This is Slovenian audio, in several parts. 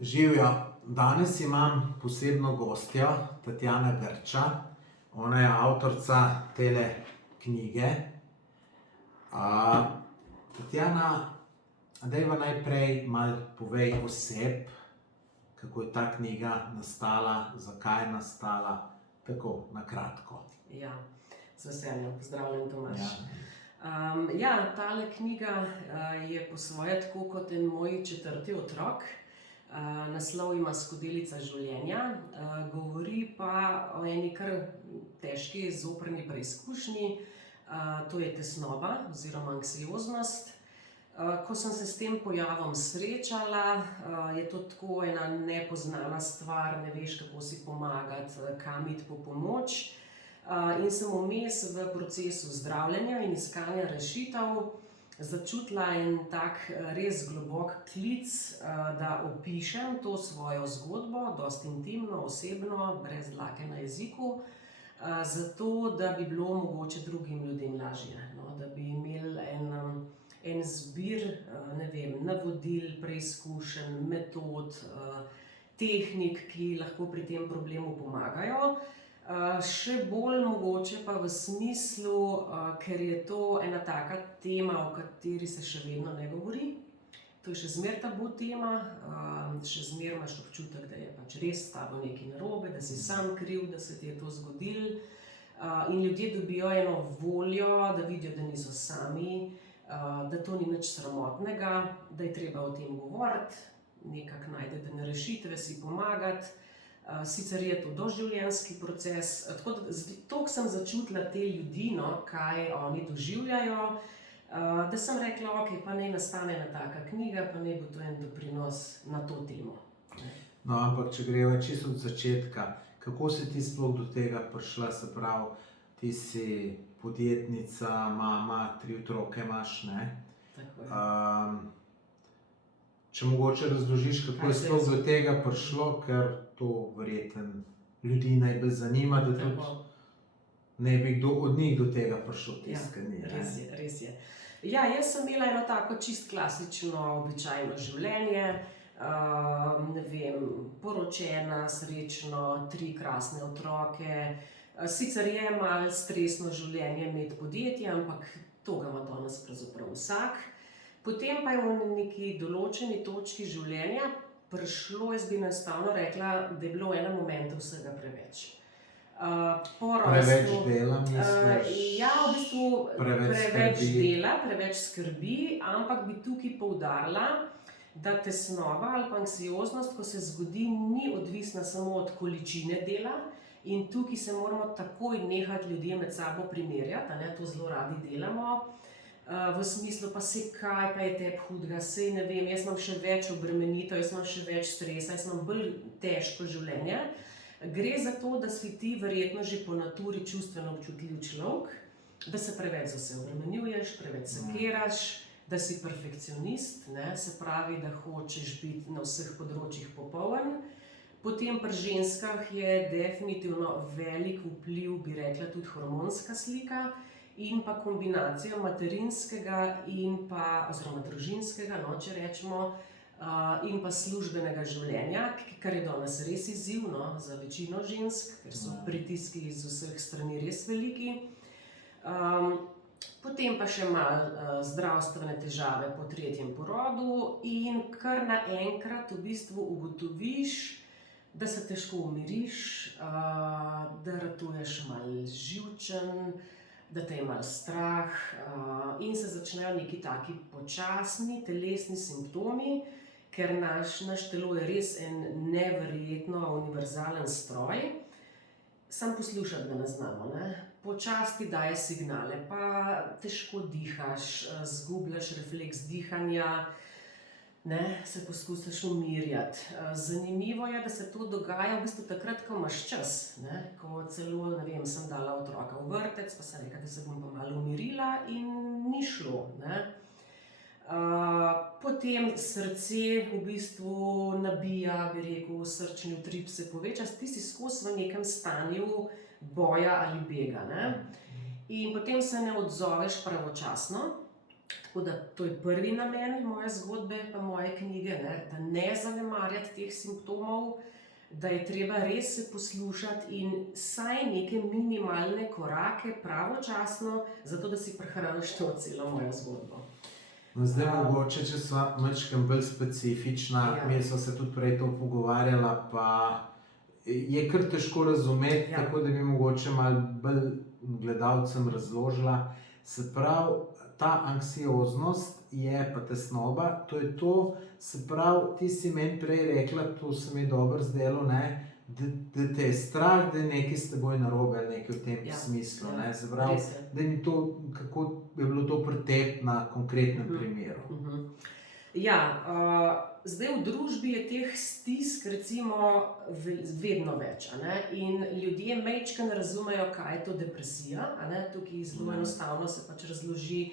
Živjo, danes imam posebno gostjo, Tatjana Grča. Ona je avtorica tele knjige. Tatjana, dajva najprej malo povej o sebi, kako je ta knjiga nastala, zakaj je nastala, tako na kratko. Ja, z veseljem. Pozdravljen, Tomaž. Ja, tale knjiga je po svoje tako kot en moj četrti otrok. Naslov ima Skodelica življenja, govori pa o eni kar težki zoprni preizkušnji, to je tesnoba oziroma anksioznost. Ko sem se s tem pojavom srečala, je to tako ena nepoznana stvar, ne veš, kako si pomagati, kam iti po pomoč. In sem vmes v procesu zdravljenja in iskanja rešitev začutila en tak res globok klic, da opišem to svojo zgodbo, dosti intimno, osebno, brez dlake na jeziku, zato da bi bilo mogoče drugim ljudem lažje, no? Da bi imeli en zbir, ne vem, navodil, preizkušenj, metod, tehnik, ki lahko pri tem problemu pomagajo. Še bolj mogoče pa v smislu, ker je to ena taka tema, o kateri se še vedno ne govori. To je še zmeraj tabu tema, še zmeraj imaš občutek, da je pač res s tabo nekaj narobe, da si sam kriv, da se ti je to zgodilo. In ljudje dobijo eno voljo, da vidijo, da niso sami, da to ni nič sramotnega, da je treba o tem govoriti, nekako najti rešitve, si pomagati. Sicer je to doživljenjski proces, tako da toliko sem začutila te ljudi, no, kaj oni doživljajo, da sem rekla, ok, pa naj nastane ena taka knjiga, pa naj bo to en doprinos na to temo. No, ampak če greva čisto od začetka, kako si ti sploh do tega prišla, se pravi, ti si podjetnica, mama, 3 otroke imaš, ne? Tako je. Če mogoče razložiš, kako je sploh do tega prišlo, ker to verjetno ljudi najbolj zanima, da tudi ne bi kdo od njih do tega prišel tiskanje. Ja, res je. Ja, jaz sem imela eno tako čist klasično, običajno življenje, ne vem, poročena, srečno, 3 krasne otroke. Sicer je malo stresno življenje imeti podjetje, ampak to ga ima danes pravzaprav vsak. Potem pa je v neki določeni točki življenja prišlo, jaz bi enostavno rekla, da je bilo v enem momentu vsega preveč. Preveč dela, misliš? Ja, v bistvu preveč dela, preveč skrbi, ampak bi tukaj poudarila, da tesnoba ali pa anksioznost, ko se zgodi, ni odvisna samo od količine dela in tukaj se moramo takoj nehati ljudje med sabo primerjati, to zelo radi delamo. V smislu pa se kaj pa je tebi hudega, sej ne vem, jaz imam še več obremenitev, jaz imam še več stresa, jaz imam bolj težko življenje. Gre za to, da si ti verjetno že po naturi čustveno občutljiv človek, da se preveč zase obremenjuješ, preveč sekiraš, da si perfekcionist, ne? Se pravi, da hočeš biti na vseh področjih popoln. Potem pri ženskah je definitivno velik vpliv, bi rekla, tudi hormonska slika, in pa kombinacija materinskega in pa, oziroma družinskega, no, če rečemo, in pa službenega življenja, kar je danes res izziv, no, za večino žensk, ker so pritiski iz vseh strani res veliki. Potem pa še malo zdravstvene težave po 3. porodu in kar naenkrat v bistvu ugotoviš, da se težko umiriš, da ratuješ malo živčen, da te je malo strah in se začnejo neki taki počasni telesni simptomi, ker naš telo je res en neverjetno univerzalen stroj, samo poslušati ga ne znamo, ne? Počasi daje signale, pa težko dihaš, zgubljaš refleks dihanja, ne, se poskusiš umirjati. Zanimivo je, da se to dogaja v bistvu takrat, ko imaš čas, ne, ko celo, ne vem, sem dala otroka v vrtec, pa sem rekla, da se bom pa malo umirila in ni šlo, ne. Potem srce v bistvu nabija, bi rekel, srčni utrip se poveča, ti si skozi v nekem stanju boja ali bega, ne. In potem se ne odzoveš pravočasno, Tako da to je prvi namen moje zgodbe, pa moje knjige, ne? Da ne zanemarjati teh simptomov, da je treba res se poslušati in vsaj neke minimalne korake pravočasno, zato da si prehraniš to celo mojo zgodbo. No, zdaj mogoče, če sva malo bolj specifična, mi smo se tudi prej to pogovarjala, pa je kar težko razumeti, tako da bi mogoče malo bolj gledalcem razložila. Se pravi, ta anksioznost je pa tesnoba, to je to, se pravi, ti si meni prej rekla, to se mi je dobro zdelo, ne, da te je strah, da je nekaj s teboj narobe, nekaj v tem smislu, ne, se pravi, da mi to, kako je bilo to pri tebi na konkretnem primeru. Ja, zdaj v družbi je teh stisk recimo vedno več, a ne, in ljudje majčkeno razumejo, kaj je to depresija, a ne, tukaj zelo enostavno se pač razloži,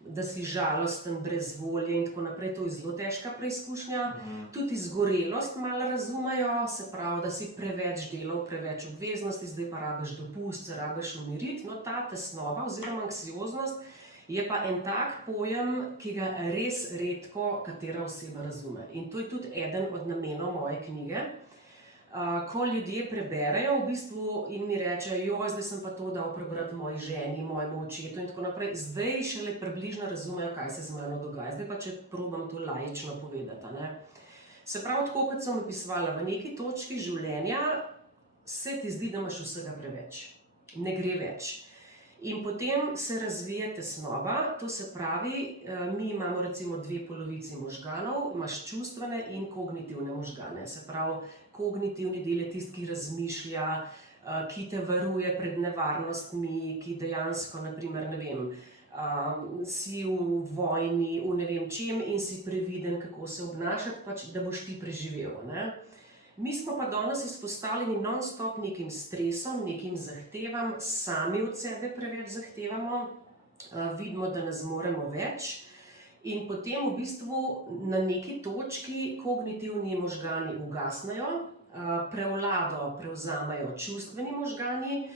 da si žalosten, brez volje in tako naprej, to je zelo težka preizkušnja. Tudi izgorelost malo razumejo, se pravi, da si preveč delal, preveč obveznosti, zdaj pa rabiš dopust, se rabiš umiriti, no ta tesnoba oziroma anksioznost je pa en tak pojem, ki ga res redko katera oseba razume. In to je tudi eden od namenov moje knjige. Ko ljudje preberejo v bistvu in mi rečejo, joj, zdaj sem pa to dal prebrati moji ženi, mojemu očetu in tako naprej, zdaj šele približno razumejo, kaj se z mano dogaja. Zdaj pa, če probam to laično povedati, ne. Se pravi, tako kot sem opisovala, v neki točki življenja se ti zdi, da imaš vsega preveč. Ne gre več. In potem se razvije tesnoba, to se pravi, mi imamo recimo dve polovici možganov, imaš čustvene in kognitivne možgane. Se pravi, kognitivni del je tisti, ki razmišlja, ki te varuje pred nevarnostmi, ki dejansko, naprimer, ne vem, si v vojni, v ne vem čem in si previden, kako se obnašati, pač, da boš ti preživel, ne? Mi smo pa danes izpostavljeni non-stop nekim stresom, nekim zahtevam, sami od sebe preveč zahtevamo, vidimo, da ne zmoremo več in potem v bistvu na neki točki kognitivni možgani ugasnejo, prevlado prevzamejo čustveni možgani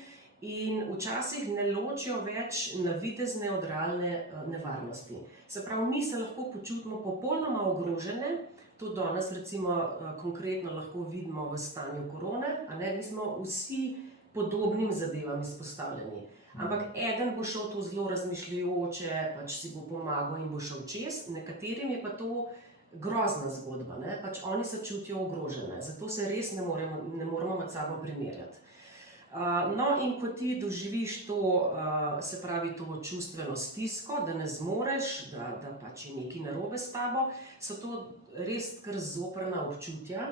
in včasih ne ločijo več navidezne od realne nevarnosti. Se pravi, mi se lahko počutimo popolnoma ogrožene. To danes recimo konkretno lahko vidimo v stanju korone, a ne, mi smo vsi podobnim zadevam izpostavljeni. Ampak eden bo šel to zelo razmišljujoče, pač si bo pomagal in bo šel čez, nekaterim je pa to grozna zgodba, ne, pač oni se čutijo ogrožene, zato se res ne moremo med sabo primerjati. No, in ko ti doživiš to, se pravi to čustveno stisko, da ne zmoreš, da pač je nekaj narobe s tabo, so to res kar zoprna občutja.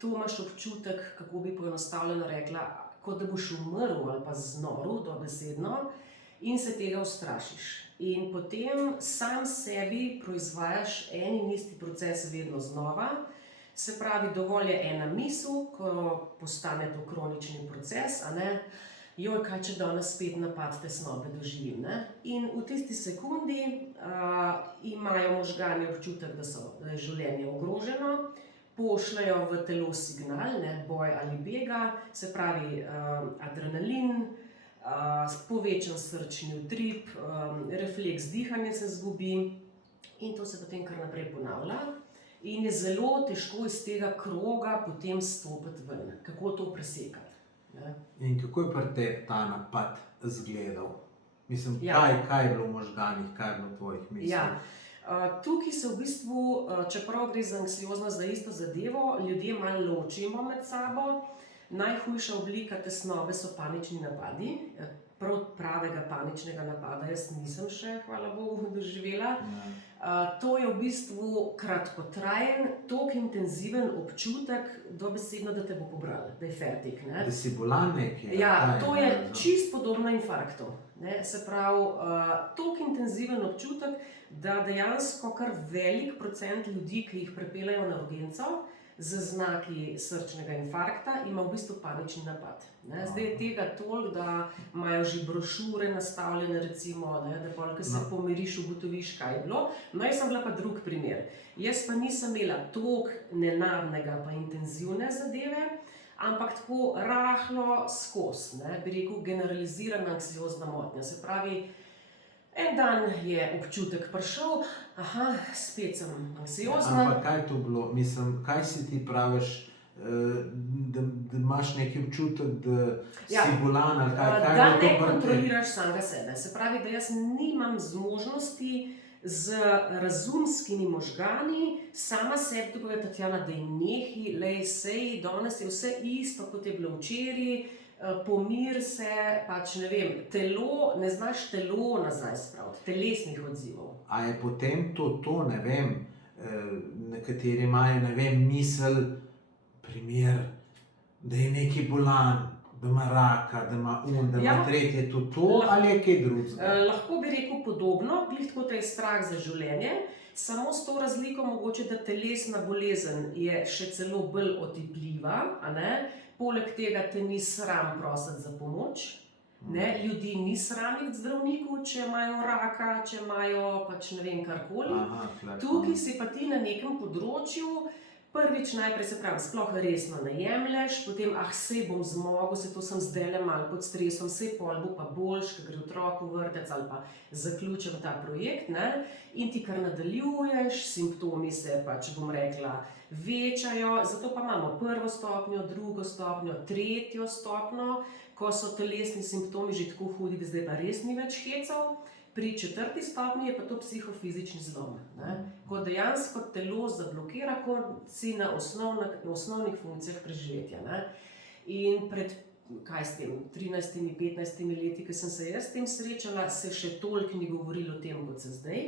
To imaš občutek, kako bi poenostavljeno rekla, kot da boš umrl ali pa znorel dobesedno in se tega ustrašiš. In potem sam sebi proizvajaš en in isti proces vedno znova. Se pravi, dovolj je ena misel, ko postane to kronični proces, a ne, joj, kaj če danes spet napad tesnobe doživim, ne? In v tisti sekundi imajo možgani občutek, da je življenje ogroženo, pošljajo v telo signal, ne, boj ali bega, se pravi adrenalin, povečan srčni utrip, refleks dihanja se izgubi in to se potem kar naprej ponavlja. In je zelo težko iz tega kroga potem stopiti ven, kako to presekati. Ne? In kako je pri tebi ta napad izgledal? Mislim, kaj je bilo v možganih, kaj je bilo v tvojih mislih? Tukaj se v bistvu, čeprav gre za anksioznost za isto zadevo, ljudje malo ločimo med sabo. Najhujša oblika tesnobe so panični napadi. Prav pravega paničnega napada jaz nisem še, hvala Bogu, doživela. To je v bistvu kratkotrajen, toliko intenziven občutek, dobesedno, da te bo pobral, da je fertik. Da si bolan nekaj. Ja, to je čist podobno infarktu. Se pravi, toliko intenziven občutek, da dejansko kar velik procent ljudi, ki jih prepeljejo na urgenco z znaki srčnega infarkta, ima v bistvu panični napad. Zdaj je tega toliko, da imajo že brošure nastavljene, recimo, da pol, ko se pomiriš, ugotoviš, kaj je bilo. No, jaz sem bila pa drug primer. Jaz pa nisem imela toliko nenadnega pa intenzivne zadeve, ampak tako rahlo skozi, bi rekel, generalizirana anksiozna motnja. Se pravi, En dan je občutek prišel, aha, spet sem anksiozna. Ampak kaj je to bilo? Mislim, kaj si ti praviš, da imaš neki občutek, da si bolan ali kaj? Da ne kontroliraš samega sebe. Se pravi, da jaz nimam zmožnosti z razumskimi možgani sama sebi tukaj, Tatjana, da je nehi, lej, sej, danes je vse isto, kot je bilo včeraj, pomir se, pač ne vem, ne znaš telo nazaj spraviti, telesnih odzivov. A je potem to, ne vem, nekateri imajo, ne vem, misel, primer, da je neki bolan, da ima raka, da ima da ima tretje, to ali je kaj drugega? Lahko bi rekel podobno, glih tako, da je strah za življenje, samo s to razliko mogoče, da telesna bolezen je še celo bolj otipljiva, a ne? Poleg tega te ni sram prositi za pomoč, ne? Ljudi ni sram iti k zdravniku, če imajo raka, če imajo pač ne vem karkoli. Tukaj si pa ti na nekem področju prvič najprej, se pravi, sploh resno ne jemlješ, potem, sej bom zmogel, se to sem zdajle malo pod stresom, sej pol bo pa boljš, ko gre otrok v vrtec ali pa zaključim ta projekt, ne? In ti kar nadaljuješ, simptomi se pač, bom rekla, večajo, zato pa imamo prvo stopnjo, drugo stopnjo, tretjo stopnjo, ko so telesni simptomi že tako hudi, da zdaj pa res ni več hecov. Pri četrti stopnji je pa to psihofizični zlom, ne? Ko dejansko telo zablokira, ko si na osnovnih funkcijah preživetja, ne? In pred, 13-15 leti, ko sem se jaz s tem srečala, se še toliko ni govorilo o tem, kot se zdaj.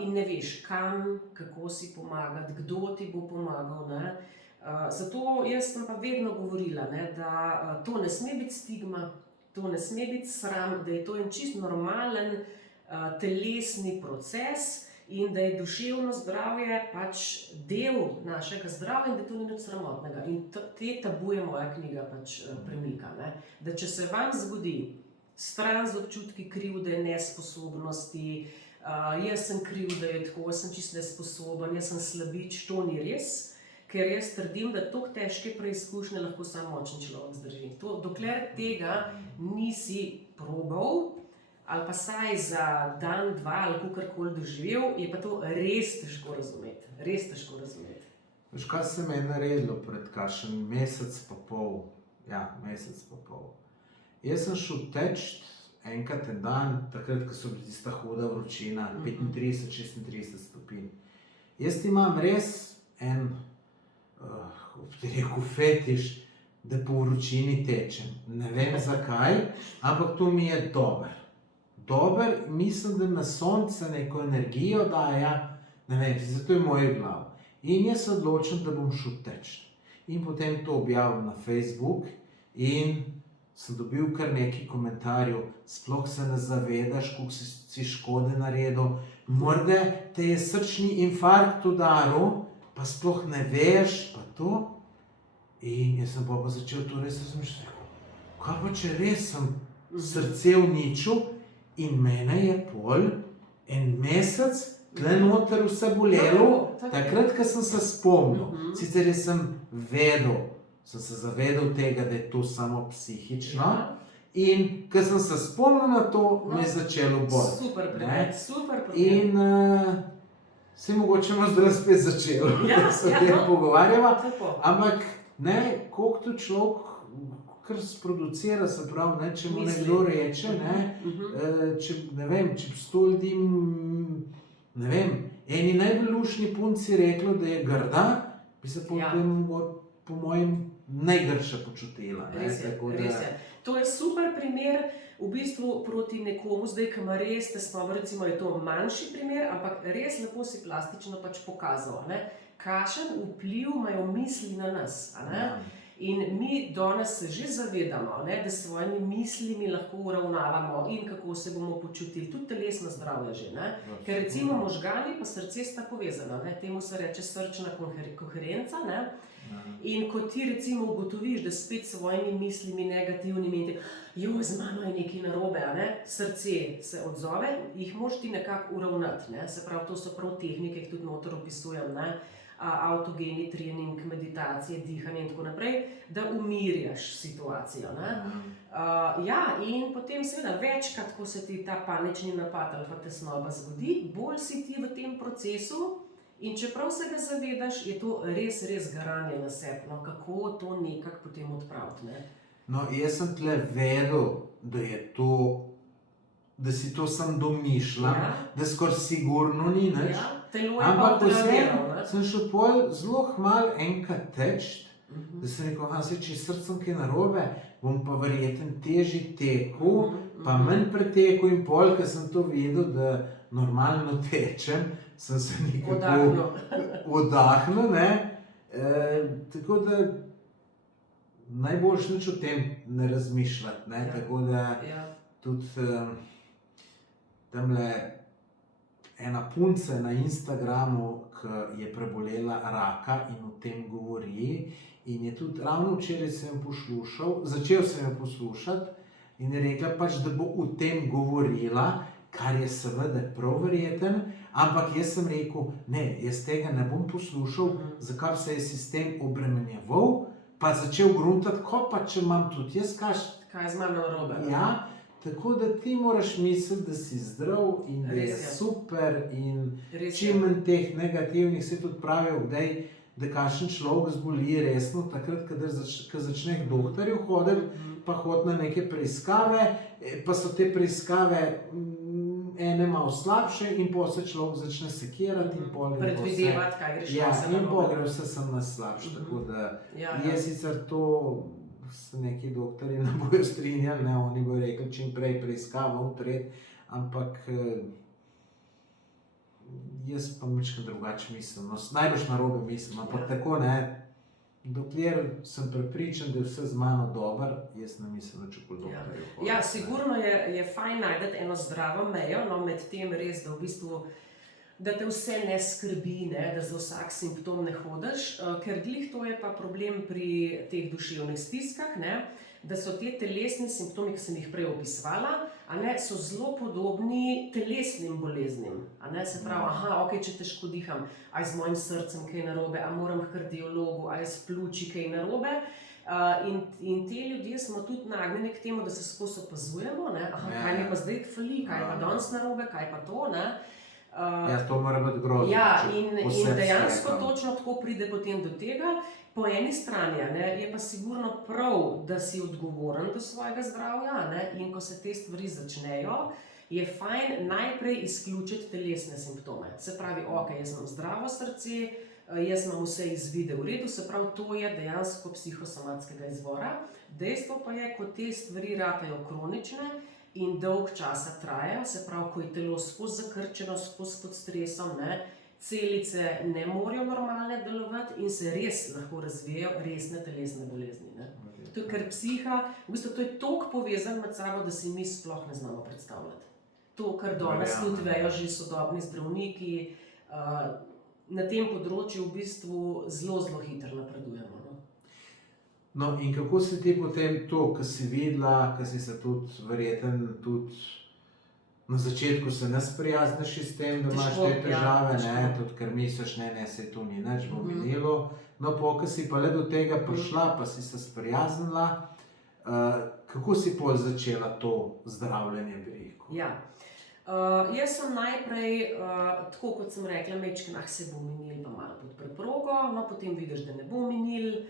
In ne veš, kam, kako si pomagati, kdo ti bo pomagal, ne? Zato jaz sem pa vedno govorila, ne, da to ne sme biti stigma, to ne sme biti sram, da je to en čist normalen telesni proces in da je duševno zdravje pač del našega zdravja in da to ni nič sramotnega. In te tabuje moja knjiga pač premika, ne? Da če se vam zgodi stran z občutki krivde, nesposobnosti, jaz sem kriv, da je tako, sem čist nesposoben, jaz sem slabič, to ni res. Ker jaz trdim, da tako težke preizkušnje lahko samo močen človek zdrži. Dokler tega nisi probal, ali pa saj za dan, dva ali kakorkoli doživel, je pa to res težko razumeti. Res težko razumeti. Veš, kaj se me je naredilo pred kakšen mesec pa pol? Ja, mesec pa pol. Jaz sem šel teč enkrat en dan, takrat, ko so bili tista huda vročina, 35-36 stopinj. Jaz imam res en fetiš, da po vročini tečem. Ne vem zakaj, ampak to mi je dober. Dober, mislim, da na sonce neko energijo daje, ne vem, zato je moje glav. In jaz se odločim, da bom šel teč. In potem to objavim na Facebook in sem dobil kar nekaj komentarjev, sploh se ne zavedaš, koliko si škode naredil, morda te je srčni infarkt udaril, pa sploh ne veš, pa to. In jaz sem pa začel to res razmišljati. Kaj pa če res sem srce uničil in mene je pol en mesec tle noter vse bolelo, takrat, ko sem se spomnil. Sicer jaz sem se zavedal tega, da je to samo psihično. In ko sem se spomnil na to, me je začelo boleti. Super primer, super primer. In se mogoče bomo zdaj spet začeli, da se o tem pogovarjava, ampak ne, koliko to človek kar sproducira, se pravi, ne, če mu nekdo reče, ne vem, če bi 100 ljudi, ne vem, eni najbolj luštni punci reklo, da je grda, bi se potem po mojem najgrše počutila. Res je. To je super primer, v bistvu proti nekomu, zdaj, ki ima res tesnobo, recimo je to manjši primer, ampak res lepo si plastično pač pokazal, ne? Kakšen vpliv imajo misli na nas, a ne? In mi danes se že zavedamo, ne, da s svojimi mislimi lahko uravnavamo in kako se bomo počutili, tudi telesno zdravje že, ne? Ker recimo možgani pa srce sta povezana, ne? Temu se reče srčna koherenca, ne? In ko ti recimo ugotoviš, da spet s svojimi mislimi negativnimi in z mano je nekaj narobe, ne? Srce se odzove, jih moraš ti nekako uravnati, ne? Se pravi, to so prav tehnike, ki tudi noter opisujem, ne? avtogeni trening, meditacije, dihanje in tako naprej, da umirjaš situacijo. Ja, in potem seveda večkrat, ko se ti ta panični napad ali pa tesnoba zgodi, bolj si ti v tem procesu in čeprav se ga zavedaš, je to res, res garanje na sebi, no, kako to nekako potem odpraviti, ne? No, jaz sem tle vedel, da je to, da si to sam domišljam, da skoraj sigurno ni nič. Telo je pa Ampak odreagiralo, potem sem šel pol zelo hmal enkrat teč, da sem rekel, če s srcem kaj narobe, bom pa verjetno težje tekel, pa manj pretekel in pol, ker sem to videl, da normalno tečem, sem se nekako oddahnil, ne. Tako da najboljše nič o tem ne razmišljati, ne, tako da tudi tamle ena punca na Instagramu, ki je prebolela raka in o tem govori in je tudi ravno včeraj začel sem jo poslušati in je rekla pač, da bo o tem govorila, kar je seveda prav verjeten, ampak jaz sem rekel, ne, jaz tega ne bom poslušal, zakaj se je sistem obremenjeval, pa začel gruntati, ko pa če imam tudi jaz kaj z mano narobe. Ja, tako da ti moraš misliti, da si zdrav in da je super in čim manj teh negativnih, se tudi pravijo, da kakšen človek zboli resno, takrat, ko začne k doktorju hoditi, pa hodi na neke preiskave, pa so te preiskave ene malo slabše in potem se človek začne sekirati in pol predvidevati, kaj greš narobe. In pol gre vse sem na slabše, tako da je sicer to, se neki doktorji ne bojo strinjali, ne, oni bojo rekli, čim prej preiskava utreti, ampak jaz pa mičkam drugače mislim, no, najbolj narobe mislim, ampak tako ne, dokler sem prepričan, da je vse z mano dobro, jaz ne mislim, da če po doktorju hodim. Ja, sigurno je fajn najti eno zdravo mejo, no, med tem res, da v bistvu da te vse ne skrbi, ne, da za vsak simptom ne hodiš, ker glih to je pa problem pri teh duševnih stiskah, ne, da so te telesni simptomi, ki sem jih prej opisovala, so zelo podobni telesnim boleznim. Se pravi, če težko diham, a je z mojim srcem kaj narobe, a moram k kardiologu, a je s pljuči kaj narobe. In te ljudje smo tudi nagnjeni k temu, da se skozi opazujemo, kaj mi pa zdaj fali, kaj je pa danes narobe, kaj pa to, ne. To mora biti grozno. In dejansko točno tako pride potem do tega. Po eni strani je pa sigurno prav, da si odgovoren do svojega zdravja, in ko se te stvari začnejo, je fajn najprej izključiti telesne simptome. Se pravi, jaz imam zdravo srce, jaz imam vse izvide v redu, se pravi, to je dejansko psihosomatskega izvora. Dejstvo pa je, ko te stvari ratajo kronične in dolg časa trajajo, se pravi, ko je telo skozi zakrčeno, skozi pod stresom, celice ne morejo normalno delovati in se res lahko razvijajo resne telesne bolezni. To je ker psiha, v bistvu to je toliko povezano med sabo, da si mi sploh ne znamo predstavljati. To, kar danes tudi vejo že sodobni zdravniki, na tem področju v bistvu zelo, zelo hitro napredujemo. No, in kako si ti potem to, ko si videla, ko si se tudi verjetno tudi na začetku se ne sprijazniš s tem, da imaš te težave, tudi ker misliš, ne, se to ni nič, bo minilo. No, ko si pa le do tega prišla, pa si se sprijaznila, kako si pol začela to zdravljenje, bi rekel? Jaz sem najprej, tako kot sem rekla, mečkah se bo minil, pa malo pod preprogo, no, potem vidiš, da ne bo minil.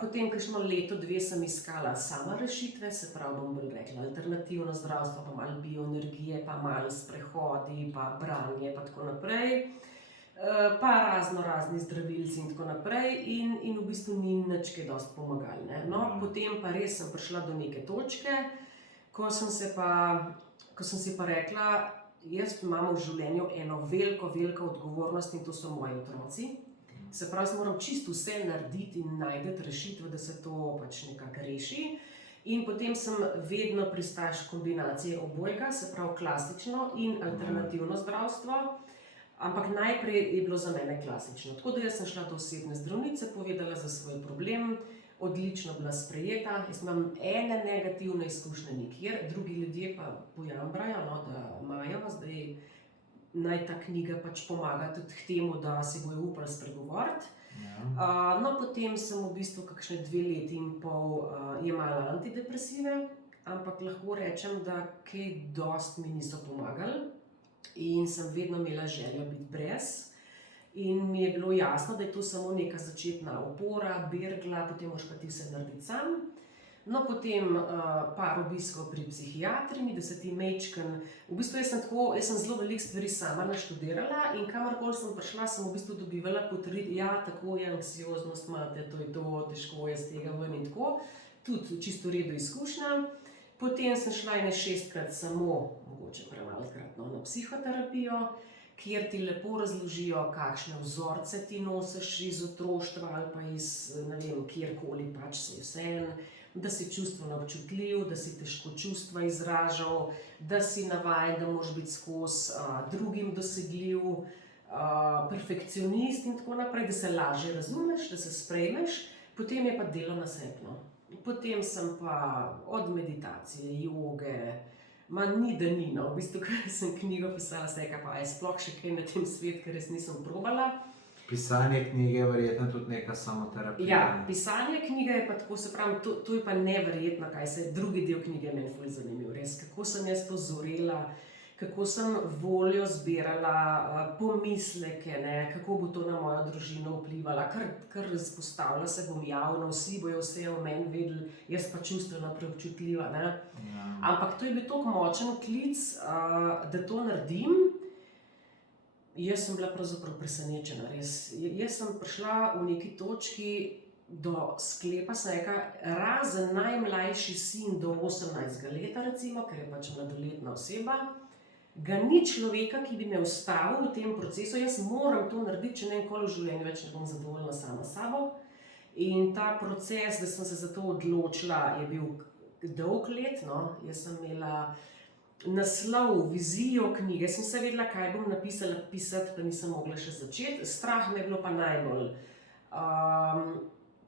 Potem, kakšno leto, dve sem iskala sama rešitve, se pravi, bom bolj rekla, alternativno zdravstvo, pa malo bioenergije, pa malo sprehodi, pa branje, pa tako naprej, pa razni zdravilci in tako naprej in v bistvu ni nič kaj dosti pomagali, ne. No, potem pa res sem prišla do neke točke, ko sem si pa rekla, jaz imam v življenju eno veliko odgovornost in to so moji otroci. Se pravi, moram čisto vse narediti in najti rešitve, da se to pač nekako reši. In potem sem vedno pristaš kombinacije obojega, se pravi klasično in alternativno zdravstvo, ampak najprej je bilo za mene klasično. Tako da jaz sem šla do osebne zdravnice, povedala za svoj problem, odlično bila sprejeta. Jaz imam ene negativne izkušnje nikjer, drugi ljudje pa pojambrajo, da imajo zdaj naj ta knjiga pač pomaga tudi k temu, da si bojo upali spregovoriti. No, potem sem v bistvu kakšne 2 leti in pol jemala antidepresive, ampak lahko rečem, da kaj dost mi niso pomagali in sem vedno imela željo biti brez. In mi je bilo jasno, da je to samo neka začetna opora, bergla, potem moraš pa ti vse narediti sam. No, potem par obiskov pri psihiatrinji, da se ti mečken... V bistvu jaz sem zelo veliko stvari sama naštudirala in kamorkoli sem prišla, sem v bistvu dobivala potrditi, ja, tako je, anksioznost imate, to je to, težko je z tega ven in tako. Tudi čisto v redu izkušnja. Potem sem šla 6-krat samo, mogoče premalokrat, na psihoterapijo, kjer ti lepo razložijo, kakšne vzorce ti nosiš iz otroštva ali pa iz, ne vem, kjerkoli pač se je vseeno, da si čustveno občutljiv, da si težko čustva izražal, da si navajen, da moraš biti skozi drugim dosegljiv, perfekcionist in tako naprej, da se lažje razumeš, da se sprejmeš, potem je pa delo na sebi, no. Potem sem pa od meditacije, joge, ni da ni, no. V bistvu, ko sem knjigo pisala, se je pa, sploh še kaj na tem svetu, ker res nisem probala. Pisanje knjige je verjetno tudi neka samoterapija. Ja, pisanje knjige je pa tako, se pravi, to je pa neverjetno, kaj se je drugi del knjige meni ful zanimiv, res, kako sem jaz to zorela, kako sem voljo zbirala, pomisleke, ne, kako bo to na mojo družino vplivalo, kar izpostavila se bom javno, vsi bojo vse o meni vedeli, jaz pa čustveno preobčutljiva, ne. Ja. Ampak to je bil toliko močen klic, da to naredim. Jaz sem bila pravzaprav presenečena, res. Jaz sem prišla v neki točki do sklepa, sem rekla, razen najmlajši sin do 18 leta, recimo, ker je pač mladoletna oseba, ga ni človeka, ki bi me ustavil v tem procesu, jaz moram to narediti, če ne nikoli v življenju več ne bom zadovoljna sama s sabo. In ta proces, da sem se za to odločila, je bil dolg let, no. Jaz sem imela naslov, vizijo knjige, sem se vedela, kaj bom napisala, pisati, pa nisem mogla še začeti. Strah me je bilo pa najbolj,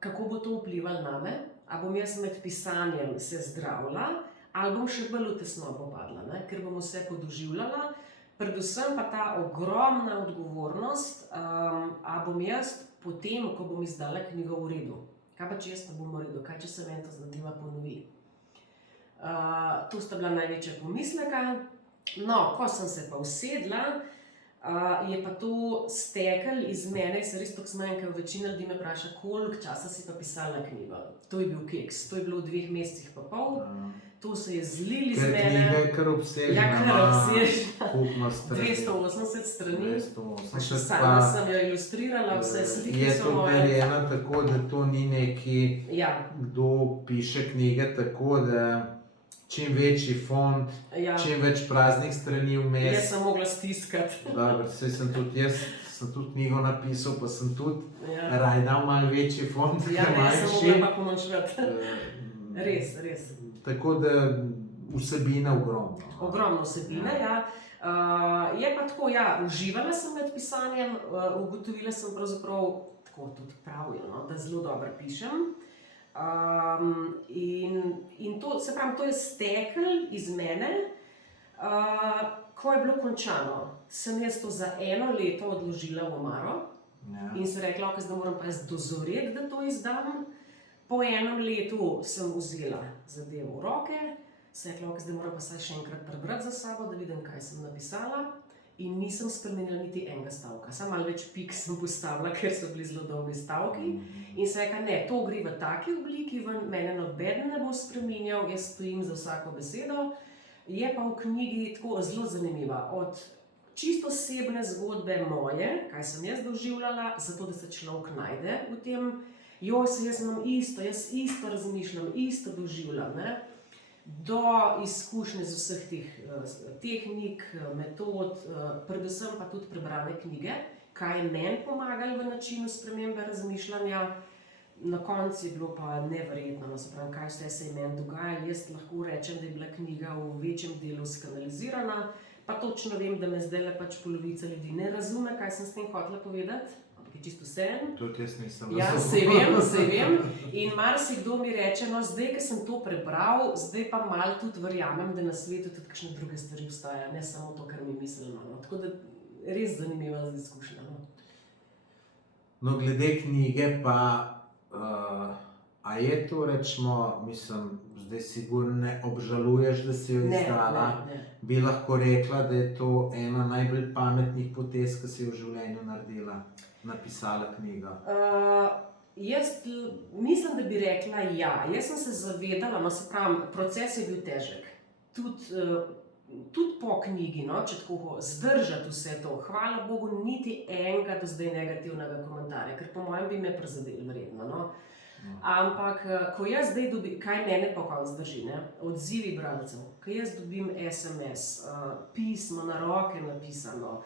kako bo to vplivalo name, a bom jaz med pisanjem se zdravila, ali bom še bolj v tesnobo padla, ne? Ker bom vse podoživljala. Predvsem pa ta ogromna odgovornost, a bom jaz potem, ko bom izdala knjigo, v redu. Kaj pa če jaz ne bom v redu, kaj če se meni ta zadeva ponovi? To sta bila največja pomisleka. No, ko sem se pa usedla, je pa to steklo iz mene, se res tako smejim, ker večina ljudi me vpraša, koliko časa si pa pisala knjigo. To je bil keks, to je bilo v 2 mesecih pa pol, to se je zlil iz mene. Ker knjiga je kar obsežna, ja, kar obsežna. Kupno strani. 280 strani. 280 sama sem jo ilustrirala, vse slike je so to moje. narejeno tako, da to ni neki, Ja. kdo piše knjige tako, da čim večji font, Ja. čim več praznih strani vmes. Jaz sem mogla stiskati. Dobro, saj sem tudi jaz, sem tudi knjigo napisal, pa sem tudi Ja. raj dal malo večji font, Ja, ker ne, sem manjši. mogla pa pomanjšati. Res, res. Tako da vsebina ogromno. Ogromno vsebine, ja. Je pa tako, ja, uživala sem med pisanjem, ugotovila sem pravzaprav, tako tudi pravijo, no, da zelo dobro pišem. In to, se pravi, to je steklo iz mene, ko je bilo končano. Sem jaz to za 1 leto odložila v omaro. Ja. In sem rekla, ok, zdaj moram pa jaz dozoreti, da to izdam. Po 1 letu sem vzela zadevo v roke, sem rekla, ok, zdaj moram pa še enkrat prebrati za sabo, da vidim, kaj sem napisala. In nisem spremenila niti enega stavka. Samo malo več pik sem postavila, ker so bili zelo dolgi stavki. In sem rekla, ne, to gre v taki obliki, mene nobeden ne bo spreminjal, jaz stojim za vsako besedo. Je pa v knjigi tako zelo zanimiva. Od čisto osebne zgodbe moje, kaj sem jaz doživljala, zato da se človek najde v tem, jaz imam isto, jaz isto razmišljam, isto doživljam, ne? Do izkušnje z vseh teh tehnik, metod, predvsem pa tudi prebrane knjige, kaj je meni pomagalo v načinu spremembe razmišljanja. Na koncu je bilo pa neverjetno, no, se pravi, kaj vse se je meni dogajalo. Jaz lahko rečem, da je bila knjiga v večjem delu skanalizirana, pa točno vem, da me zdajle pač polovica ljudi ne razume, kaj sem s tem hotela povedati. Je čisto vseeno. Tudi jaz nisem Ja, saj vem. In marsikdo mi reče, no zdaj, ko sem to prebral, zdaj pa malo tudi verjamem, da na svetu tudi kakšne druge stvari obstajajo, ne samo to, kar mi mislimo. No. Tako da res zanimiva izkušnja. No. No, glede knjige pa, a je to, rečemo, mislim, zdaj sigurno ne obžaluješ, da si jo izdala? Ne. Bi lahko rekla, da je to ena najbolj pametnih potez, ki si jo v življenju naredila, napisala knjigo? Jaz mislim, da bi rekla ja. Jaz sem se zavedala, no, se pravim, proces je bil težek. Tudi po knjigi, no, če tako zdržati vse to. Hvala Bogu, niti enega do zdaj negativnega komentarja, ker po mojem bi me prizadeli vredno. No. Ampak, ko jaz zdaj dobim, kaj mene pa konc drži, ne? Odzivi bralcev, ko jaz dobim SMS, pismo na roke napisano,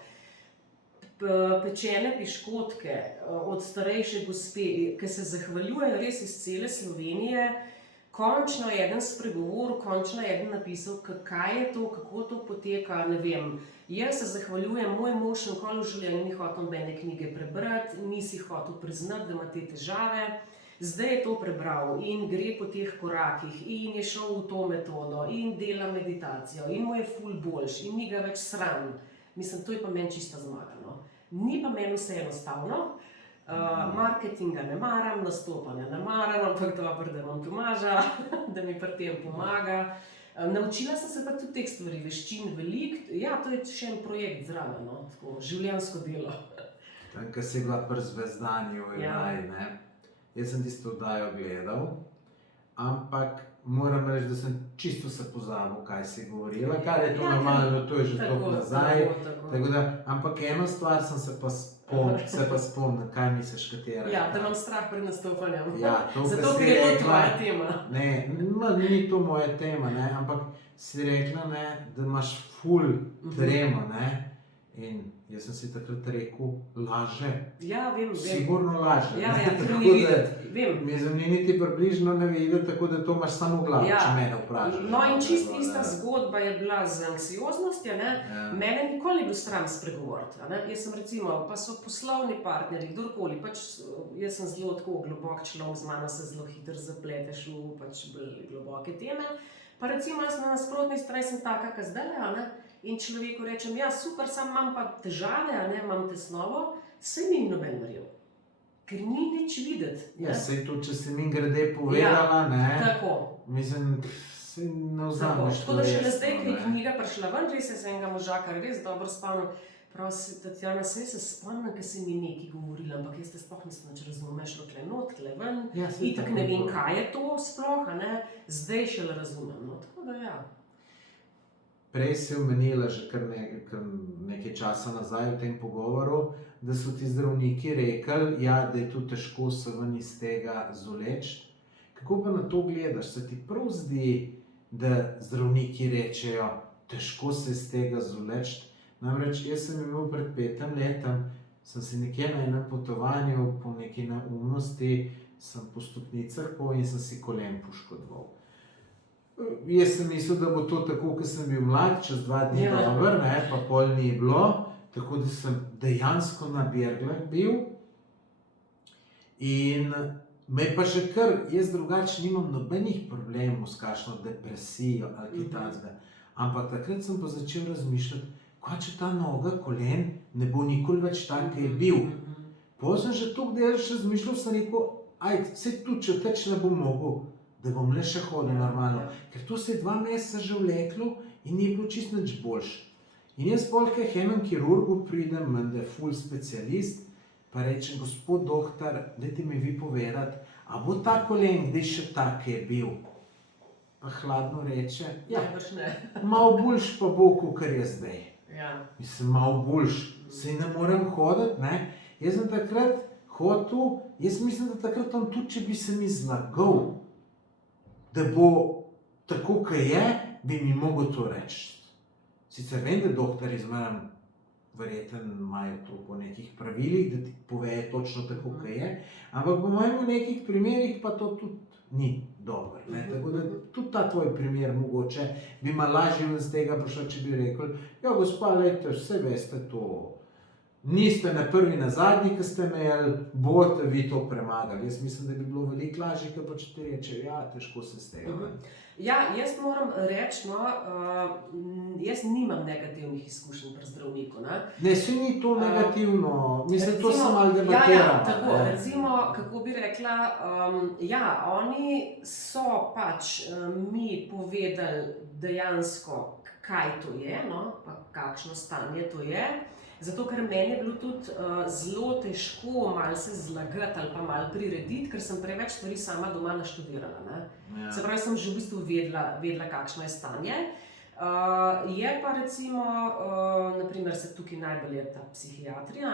pečene piškotke od starejše gospe, ki se zahvaljujejo res iz cele Slovenije, končno je eden spregovoril, končno je eden napisal, kaj je to, kako to poteka, ne vem. Jaz se zahvaljujem, moj mož nikoli v življenju ni hotel nobene knjige prebrati, nisi hotel priznati, da ima te težave. Zdaj je to prebral in gre po teh korakih in je šel v to metodo in dela meditacijo in mu je ful boljš in ni ga več sram. Mislim, to je pa meni čista zmaga. No. Ni pa meni vse enostavno. Marketinga ne maram, nastopanja ne maram, ampak dobro, da imam Tomaža, da mi pri tem pomaga. Naučila sem se pa tudi teh stvari, veščin veliko. Ja, to je še en projekt zraven, no, tako življenjsko delo. Tam, ko si bila pri Zvezdanju, ne? Jaz sem tisto oddajo gledal, ampak moram reči, da sem čisto se pozabil, kaj si govorila, kar je to normalno, to je že toliko nazaj. Tako da, ampak eno stvar sem se pa spomnil, kaj misliš, katera. Ja, da imam strah pred nastopanjem. Ja, to, zato, ker je to tvoja tema. Ne, ni to moja tema, ne, ampak si rekla, ne, da imaš ful tremo, ne, in jaz sem si takrat rekel, laže. Ja, vem. Sigurno laže. Ja, ker ni videti, vem. Mislim, ni niti približno ne videti, tako da to imaš samo v glavi, če mene vprašaš. No in čisto ista zgodba je bila z anksioznostjo, ne. Mene nikoli ni bilo sram spregovoriti, ne. Jaz sem recimo, pa so poslovni partnerji, kdorkoli, pač jaz sem zelo tako globok človek, z mano se zelo hitro zapleteš v pač bolj globoke teme. Pa recimo jaz na nasprotni strani sem taka, kot zdaj, ne. In človeku rečem, ja, super, sam imam pa težave, imam tesnobo, saj mi ni noben verjel. Ker ni nič videti. Ja, saj to, če si mi grede povedala, ne. Tako. Mislim, se ne vzameš to resno. Tako da šele zdaj, ko je knjiga prišla ven, res je se enega možaka res dobro spomnil. Prav, Tatjana, se spomnim, ker si mi nekaj govorila, ampak jaz te sploh nisem nič razumel, šlo tle not, tle ven. Itak ne vem, kaj je to sploh, ne. Zdaj šele razumem, no, tako da ja. Prej si omenila že kar nekaj časa nazaj v tem pogovoru, da so ti zdravniki rekli, ja, da je tu težko se ven iz tega zoleči. Kako pa na to gledaš? Se ti prav zdi, da zdravniki rečejo, težko se iz tega zoleči? Namreč, jaz sem imel pred 5 letom, sem se nekje na enem potovanju po neki neumnosti, sem po stopnicah in sem si kolen poškodoval. Jaz sem mislil, da bo to tako, ko sem bil mlad, čez 2 dni dober, ne, pa pol ni bilo, tako da sem dejansko na berglah bil. In me pa že kar, jaz drugače nimam nobenih problemov s kakšno depresijo ali kaj takega. Ampak takrat sem pa začel razmišljati, kaj če ta noga, kolen, ne bo nikoli več tak, ki je bil. Potem sem že toliko delaš razmišljal, sem rekel, ajde, saj tudi, če teč ne bom mogel, da bom le še hodil normalno. Ker to se je 2 meseca že vleklo in ni bilo čisto nič boljše. In jaz pol k enemu kirurgu pridem, menda je ful specialist, pa rečem, gospod doktor, dajte mi vi povedati, a bo ta kolen kdaj še tak, ki je bil? Pa hladno reče, ja, malo boljš pa bo, kakor je zdaj. Mislim, malo boljš, saj ne morem hoditi, ne. Jaz sem takrat hotel, jaz mislim, da takrat on tudi, če bi se mi zlagal, da bo tako, kot je, bi mi mogel to reči. Sicer vem, da doktorji zmeraj verjetno imajo to po nekih pravilih, da ti povejo točno tako, kot je, ampak po mojem v nekih primerih pa to tudi ni dobro. Tako da tudi ta tvoj primer mogoče bi malo lažje iz tega prišel, če bi rekel, ja, gospa, lejte, vse veste to, niste na prvi, na zadnji, ki ste imeli, boste vi to premagali. Jaz mislim, da bi bilo veliko lažje, ker pa če ti reče, ja, težko se s tega. Ja, jaz moram reči, no, jaz nimam negativnih izkušenj pri zdravniku. Ne, se ni to negativno, mislim, recimo, to sem malo debatirala. Ja, tako, recimo, kako bi rekla, ja, oni so pač mi povedali dejansko, kaj to je, no, pa kakšno stanje to je. Zato, ker meni je bilo tudi zelo težko malo se zlagati ali pa malo prirediti, ker sem preveč stvari sama doma naštudirala. Ja. Se pravi, sem že v bistvu vedela, kakšno je stanje. Je pa recimo, naprimer se tukaj najbolj je ta psihiatrija,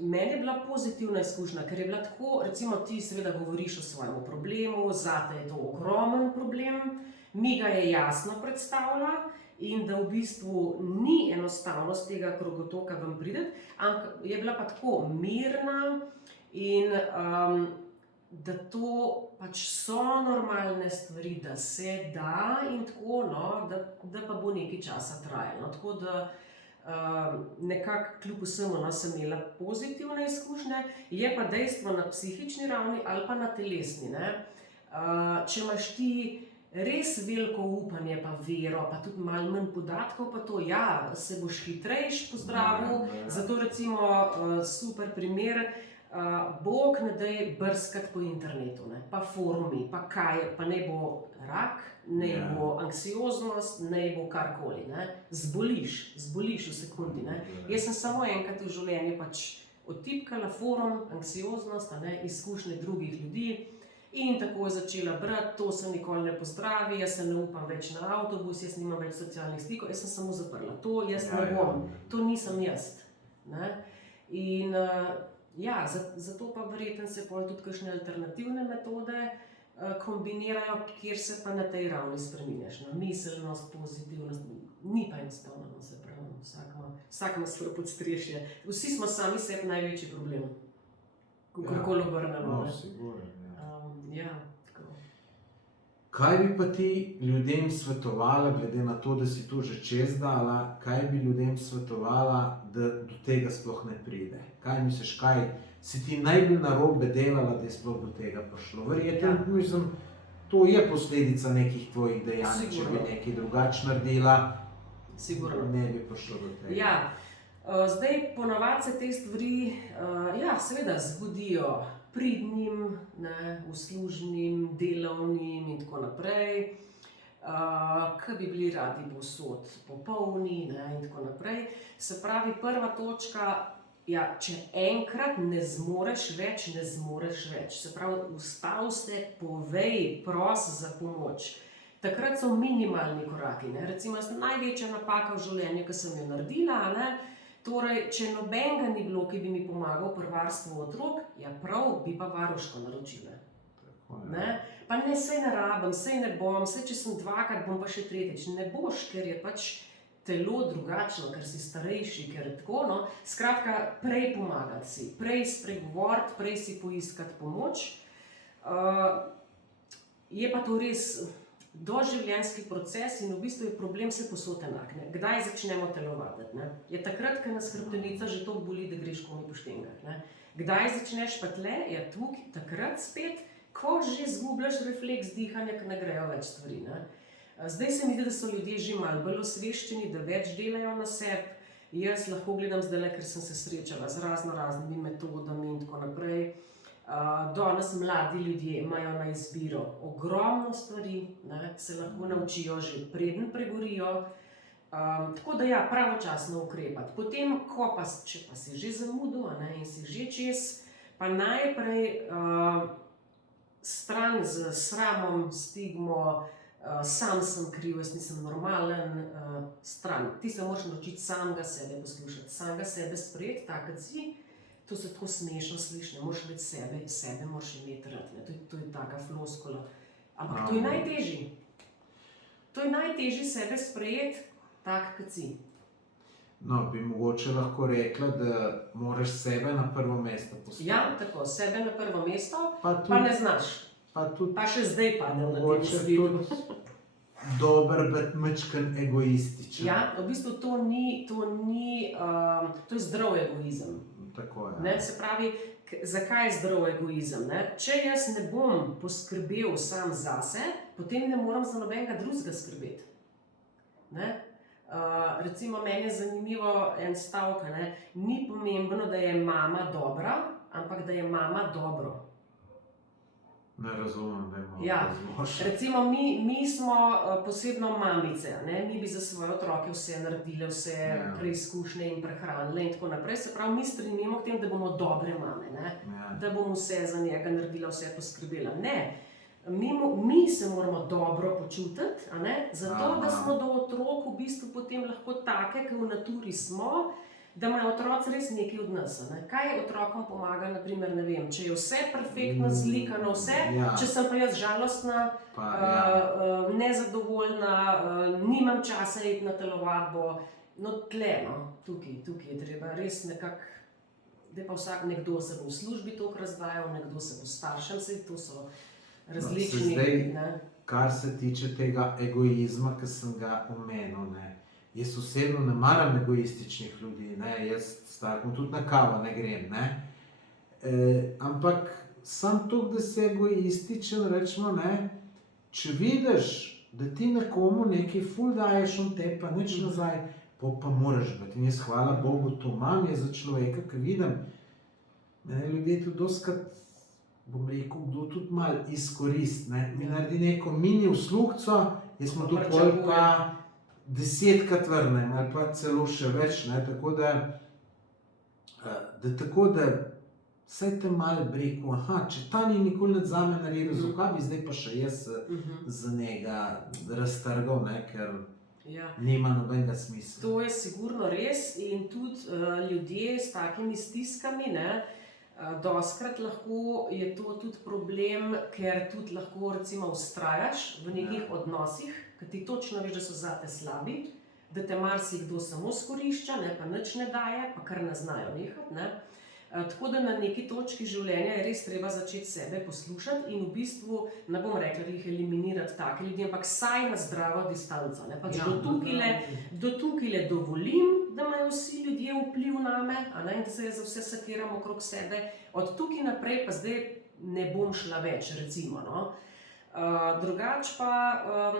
meni je bila pozitivna izkušnja, ker je bila tako, recimo ti seveda govoriš o svojem problemu, zate je to ogromen problem, mi ga je jasno predstavila, in da v bistvu ni enostavno z tega krogotoka ven prideti, ampak je bila pa tako mirna in da to pač so normalne stvari, da se da in tako, no, da pa bo nekaj časa trajalo. Tako da nekako kljub vsemu sem imela pozitivne izkušnje, je pa dejstvo na psihični ravni ali pa na telesni. Če imaš ti res veliko upanje, pa vero, pa tudi malo manj podatkov, pa to, ja, se boš hitrejš pozdravil, zato recimo super primer, Bog ne daj brskati po internetu, pa forumi, pa kaj, pa ne bo rak, ne bo anksioznost, ne bo karkoli, zboliš v sekundi. Jaz sem samo enkrat v življenju pač odtipkala forum, anksioznost, izkušnje drugih ljudi, in tako je začela brati, to se nikoli ne pozdravi, jaz se ne upam več na avtobus, jaz nimam več socialnih stikov, jaz sem samo zaprla. To jaz ne bom, to nisem jaz. In ja, zato pa verjetno se pol tudi kakšne alternativne metode kombinirajo, kjer se pa na tej ravni spreminjaš. Miselnost, pozitivnost, ni pa enostavno, se pravi, vsak ima svoje podstrešje. Vsi smo sami sebi največji problem, kakorkoli obrnemo. Ja, tako. Kaj bi pa ti ljudem svetovala, glede na to, da si to že čez dala, kaj bi ljudem svetovala, da do tega sploh ne pride? Kaj misliš, kaj si ti najbolj narobe delala, da je sploh do tega prišlo? Verjetno, mislim, to je posledica nekih tvojih dejanj, če bi nekaj drugače naredila, ne bi prišlo do tega. Ja, zdaj ponavadi se te stvari, ja, seveda zgodijo pridnim, uslužnim, delovnim in tako naprej, ki bi bili radi povsod popolni in tako naprej. Se pravi, prva točka, ja, če enkrat ne zmoreš več, ne zmoreš več. Se pravi, ustav se, povej, pros za pomoč. Takrat so minimalni koraki. Recimo, največja napaka v življenju, ki sem jo naredila, torej, če nobenega ni bilo, ki bi mi pomagal pri varstvu otrok, ja prav, bi pa varuško naročila. Pa ne, sej ne rabim, sej ne bom, sej če sem dvakrat, bom pa še tretjič. Ne boš, ker je pač telo drugačno, ker si starejši, ker je tako, no. Skratka, prej pomagati si, prej spregovoriti, prej si poiskati pomoč. Je pa to res doživljenjski proces in v bistvu je problem se posod enak. Kdaj začnemo telovaditi? Je takrat, ko nas hrbtenica že toliko boli, da greš komu po štengah. Kdaj začneš pa tle? Je tukaj, takrat spet, ko že zgubljaš refleks dihanja, ker ne grejo več stvari. Zdaj se mi zdi, da so ljudje že malo bolj osveščeni, da več delajo na sebi. Jaz lahko gledam zdaj, ker sem se srečala z raznimi metodami in tako naprej. Danes mladi ljudje imajo na izbiro ogromno stvari, se lahko naučijo že preden pregorijo, tako da ja, pravočasno ukrepati. Potem, če pa si že zamudil in si že čez, pa najprej stran z sramom, stigmo, sam sem kriv, jaz nisem normalen, stran. Ti se moraš naučiti samega sebe poslušati, samega sebe sprejeti, tak kot si. To se tako smešno sliši, ne moraš biti sebe moraš imeti rad, to je taka floskula. Ampak to je najtežji. To je najtežji sebe sprejeti, tak kot si. No, bi mogoče lahko rekla, da moraš sebe na prvo mesto postaviti. Ja, tako, sebe na prvo mesto, pa ne znaš. Pa še zdaj padem na tem svitu. dobro biti majčken egoističen. Ja, v bistvu to je zdrav egoizem. Tako je. Ne? Se pravi, zakaj je zdrav egoizem? Ne? Če jaz ne bom poskrbel sam zase, potem ne morem za nobenega drugega skrbeti. Ne? Recimo, meni je zanimivo en stavek, ne? Ni pomembno, da je mama dobra, ampak da je mama dobro. Ne razumem, da imamo Ja. razmoš. Recimo, mi smo posebno mamice, ne? Mi bi za svoje otroke vse naredile, vse Ja. preizkušnje in prehranile in tako naprej. Se pravi, mi stremimo k temu, da bomo dobre mame, ne? Ja. Da bomo vse za njega naredila, vse poskrbela. Ne, mi se moramo dobro počutiti, a ne? Zato, Aha. da smo do otrok v bistvu potem lahko take, ki v naturi smo, da imajo otroci res nekaj od nas. A ne? Kaj otrokom pomaga, naprimer, ne vem, če je vse perfektno zlikano, vse, Ja. če sem pa jaz žalostna, Pa, ja. nezadovoljna, nimam časa iti na telovadbo, no tle, no, tukaj je treba res nekako. Da pa nekdo se bo v službi toliko razdvajal, nekdo se bo staršem, to so različni. zdaj- Ne? Kar se tiče tega egoizma, ki sem ga omenil, ne. Jaz osebno ne maram egoističnih ljudi, ne. Jaz s takim tudi na kavo ne grem, ne. Ampak sam toliko, da si egoističen, rečemo, ne, če vidiš, da ti nekomu nekaj ful daješ on te, pa nič nazaj, pa moraš biti. In jaz, hvala Bogu, to imam, jaz za človeka, ki vidim, mene ljudje tudi dostikrat, bom rekel, kdo tudi malo izkoristi, ne. Mi naredi neko mini uslugico, jaz smo to pol pa 10-krat vrnem, ali pa celo še več, ne. Tako da saj te malo bi rekel, aha, če ta ni nikoli nič zame naredil, zakaj bi zdaj pa še jaz za njega raztrgal, ne, ker Ja. nima nobenega smisla. To je sigurno res in tudi ljudje s takimi stiskami, ne, dostikrat lahko je to tudi problem, ker tudi lahko recimo vztrajaš v nekih odnosih, ki ti točno veš, da so zate slabi, da te marsikdo samo izkorišča, ne, pa nič ne daje, pa kar ne znajo nehati, ne. Tako da na neki točki življenja je res treba začeti sebe poslušati in v bistvu, ne bom rekla, da jih eliminirati take ljudi, ampak saj na zdravo distanco, ne, pač do tukajle dovolim, da imajo vsi ljudje vpliv name, a ne, in da se jaz za vse sekiram okrog sebe, od tukaj naprej pa zdaj ne bom šla več, recimo, no. Drugače pa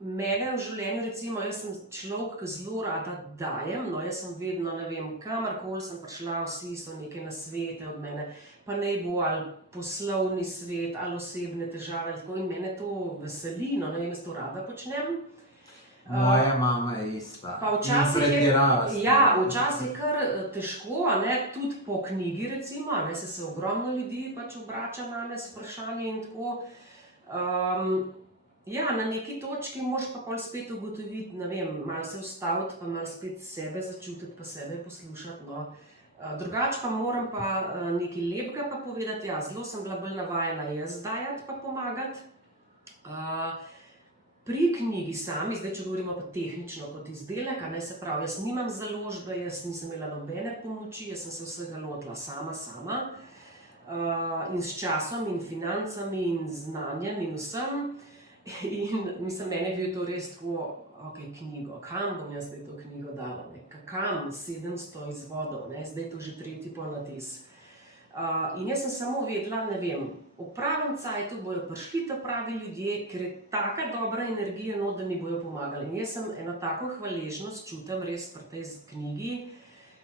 mene v življenju, recimo, jaz sem človek, ki zelo rada dajem, no, jaz sem vedno, ne vem, kamorkoli sem prišla, vsi so neke nasvete od mene, pa naj bo ali poslovni svet, ali osebne težave, tako, in mene to veseli, no, ne vem, jaz to rada počnem. Moja mama je ista. Pa včasih In pretirava s tem. ja, včasih je kar težko, a ne, tudi po knjigi, recimo, a ne, se ogromno ljudi pač obrača name s vprašanji in tako. Ja, na neki točki moraš pa pol spet ugotoviti, ne vem, malo se ustaviti, pa malo spet sebe začutiti, pa sebe poslušati, no. Drugače pa moram pa nekaj lepega pa povedati, ja, zelo sem bila bolj navajena jaz dajati pa pomagati. Pri knjigi sami, zdaj če govorimo pa tehnično kot izdelek, a ne, se pravi, jaz nimam založbe, jaz nisem imela nobene pomoči, jaz sem se vsega lotila sama. In s časom in financami in znanjem in vsem. In mislim, meni je bil to res tako, ok, knjigo, kam bom jaz zdaj to knjigo dala, ne? Kam 700 izvodov, ne? Zdaj je to že 3. ponatis. In jaz sem samo vedela, ne vem, v pravem cajtu bojo prišli ta pravi ljudje, ker je taka dobra energija not, da mi bojo pomagali. In jaz sem eno tako hvaležnost čutim res pri tej knjigi.